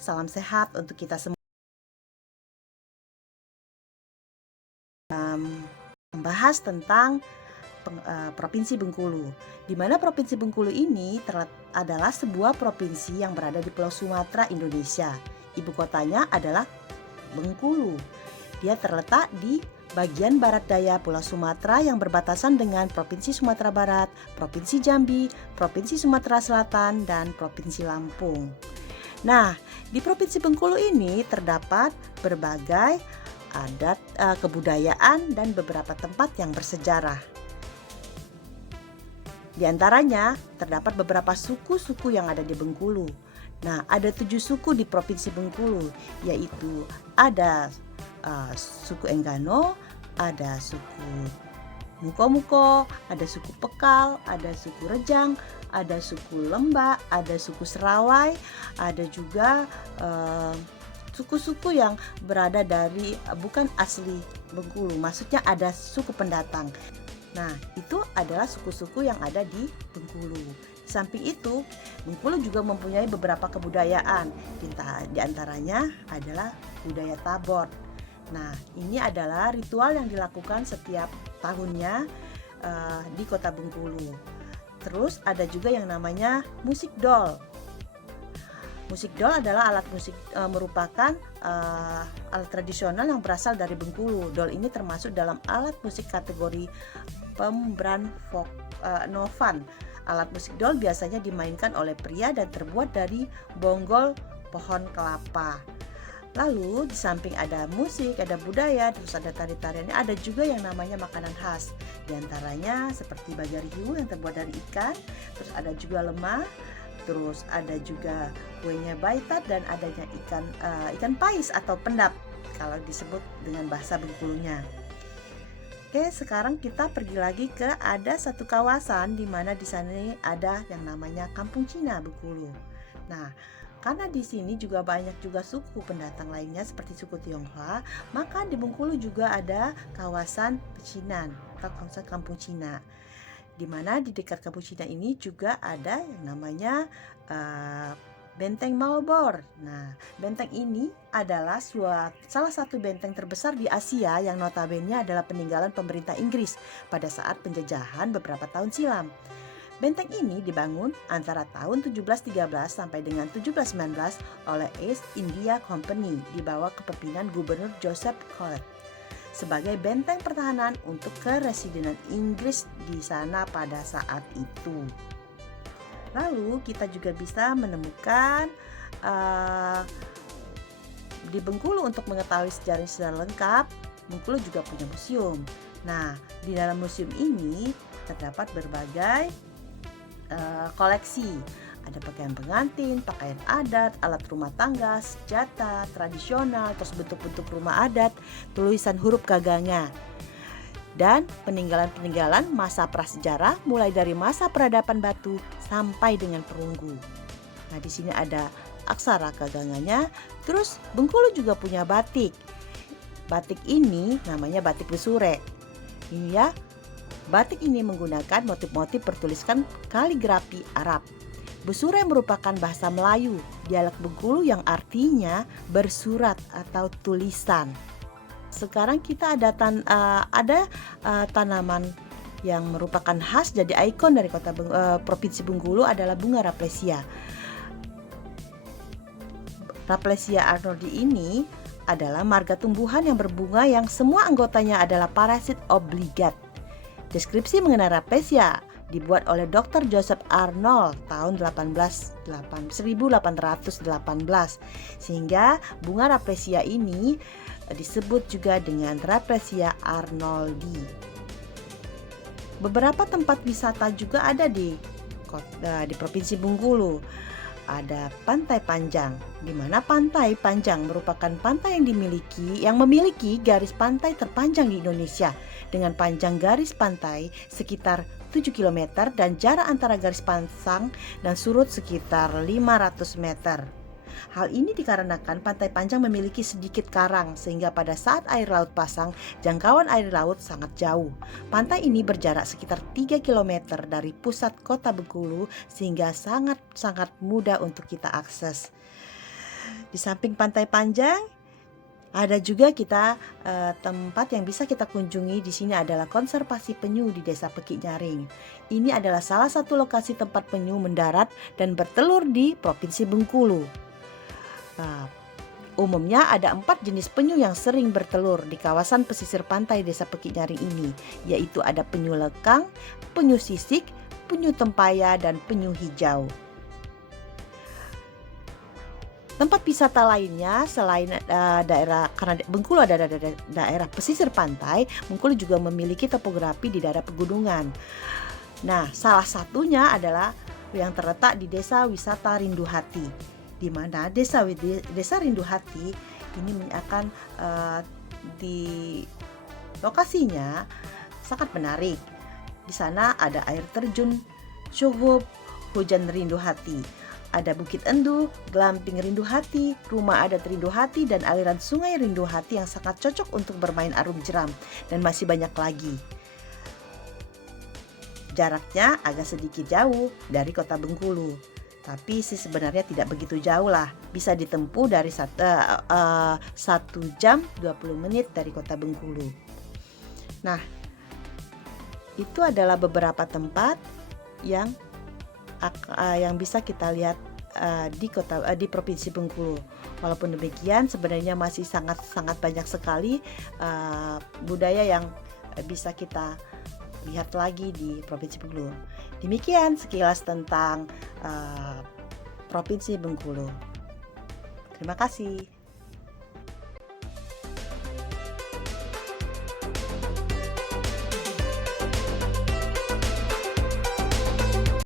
salam sehat untuk kita semua. Membahas tentang Provinsi Bengkulu, di mana Provinsi Bengkulu ini adalah sebuah provinsi yang berada di Pulau Sumatera, Indonesia. Ibu kotanya adalah Bengkulu. Dia terletak di bagian barat daya Pulau Sumatera yang berbatasan dengan Provinsi Sumatera Barat, Provinsi Jambi, Provinsi Sumatera Selatan, dan Provinsi Lampung. Nah, di Provinsi Bengkulu ini terdapat berbagai adat, kebudayaan, dan beberapa tempat yang bersejarah. Di antaranya terdapat beberapa suku-suku yang ada di Bengkulu. Nah, ada 7 suku di Provinsi Bengkulu, yaitu ada suku Enggano, ada suku Muko-Muko, ada suku Pekal, ada suku Rejang, ada suku Lembak, ada suku Serawai, ada juga suku-suku yang berada dari bukan asli Bengkulu, maksudnya ada suku pendatang. Nah, itu adalah suku-suku yang ada di Bengkulu. Di samping itu, Bengkulu juga mempunyai beberapa kebudayaan. Di antaranya adalah budaya Tabor. Nah, ini adalah ritual yang dilakukan setiap tahunnya di Kota Bengkulu. Terus ada juga yang namanya musik dol. Musik dol adalah alat musik, merupakan alat tradisional yang berasal dari Bengkulu. Dol ini termasuk dalam alat musik kategori pembran folk novan. Alat musik dol biasanya dimainkan oleh pria dan terbuat dari bonggol pohon kelapa. Lalu di samping ada musik, ada budaya, terus ada tari-tariannya, ada juga yang namanya makanan khas. Di antaranya seperti bagariu yang terbuat dari ikan, terus ada juga lemah, terus ada juga kuenya baitat, dan adanya ikan pais atau pendap kalau disebut dengan bahasa Bengkulunya. Oke, sekarang kita pergi lagi ke ada satu kawasan di mana di sana ada yang namanya Kampung Cina Bengkulu. Nah, karena di sini juga banyak juga suku pendatang lainnya seperti suku Tionghoa, maka di Bengkulu juga ada kawasan pecinan atau kawasan Kampung Cina. Di mana di dekat Kampung Cina ini juga ada yang namanya Benteng Malbor. Nah, benteng ini adalah salah satu benteng terbesar di Asia yang notabene adalah peninggalan pemerintah Inggris pada saat penjajahan beberapa tahun silam. Benteng ini dibangun antara tahun 1713 sampai dengan 1719 oleh East India Company di bawah kepemimpinan Gubernur Joseph Collet sebagai benteng pertahanan untuk keresidenan Inggris di sana pada saat itu. Lalu kita juga bisa menemukan di Bengkulu untuk mengetahui sejarah lengkap, Bengkulu juga punya museum. Nah, di dalam museum ini terdapat berbagai koleksi. Ada pakaian pengantin, pakaian adat, alat rumah tangga, senjata tradisional, terus bentuk-bentuk rumah adat, tulisan huruf gagangnya, dan peninggalan-peninggalan masa prasejarah mulai dari masa peradaban batu sampai dengan perunggu. Nah, di sini ada aksara gagangannya. Terus Bengkulu juga punya batik. Batik ini namanya batik Besure. Ini ya, batik ini menggunakan motif-motif bertuliskan kaligrafi Arab. Besure merupakan bahasa Melayu, dialek Bengkulu yang artinya bersurat atau tulisan. Sekarang kita ada tanaman yang merupakan khas jadi ikon dari Provinsi Bengkulu adalah bunga Rafflesia. Rafflesia arnoldi ini adalah marga tumbuhan yang berbunga yang semua anggotanya adalah parasit obligat. Deskripsi mengenai Rafflesia dibuat oleh Dr. Joseph Arnold tahun 1818, sehingga bunga Rafflesia ini disebut juga dengan Rafflesia arnoldi. Beberapa tempat wisata juga ada di Provinsi Bengkulu. Ada Pantai Panjang, di mana Pantai Panjang merupakan pantai yang memiliki garis pantai terpanjang di Indonesia dengan panjang garis pantai sekitar 7 km dan jarak antara garis pasang dan surut sekitar 500 meter. Hal ini dikarenakan Pantai Panjang memiliki sedikit karang sehingga pada saat air laut pasang, jangkauan air laut sangat jauh. Pantai ini berjarak sekitar 3 km dari pusat kota Bengkulu sehingga sangat-sangat mudah untuk kita akses. Di samping Pantai Panjang, ada juga tempat yang bisa kita kunjungi di sini adalah konservasi penyu di Desa Pekik Nyaring. Ini adalah salah satu lokasi tempat penyu mendarat dan bertelur di Provinsi Bengkulu. Nah, umumnya ada 4 jenis penyu yang sering bertelur di kawasan pesisir pantai Desa Pekik Nyaring ini, yaitu ada penyu lekang, penyu sisik, penyu tempaya, dan penyu hijau. Tempat wisata lainnya selain daerah, karena Bengkulu ada daerah pesisir pantai, Bengkulu juga memiliki topografi di daerah pegunungan. Nah, salah satunya adalah yang terletak di Desa Wisata Rindu Hati, di mana Desa Rindu Hati ini akan di lokasinya sangat menarik. Di sana ada air terjun Syuhub, Hujan Rindu Hati. Ada Bukit Endu, Glamping Rindu Hati, Rumah Adat Rindu Hati, dan aliran sungai Rindu Hati yang sangat cocok untuk bermain arum jeram, dan masih banyak lagi. Jaraknya agak sedikit jauh dari kota Bengkulu, tapi sih sebenarnya tidak begitu jauh lah, bisa ditempuh dari 1 jam 20 menit dari kota Bengkulu. Nah, itu adalah beberapa tempat yang bisa kita lihat di Provinsi Bengkulu. Walaupun demikian, sebenarnya masih sangat banyak sekali budaya yang bisa kita lihat lagi di Provinsi Bengkulu. Demikian sekilas tentang Provinsi Bengkulu. Terima kasih.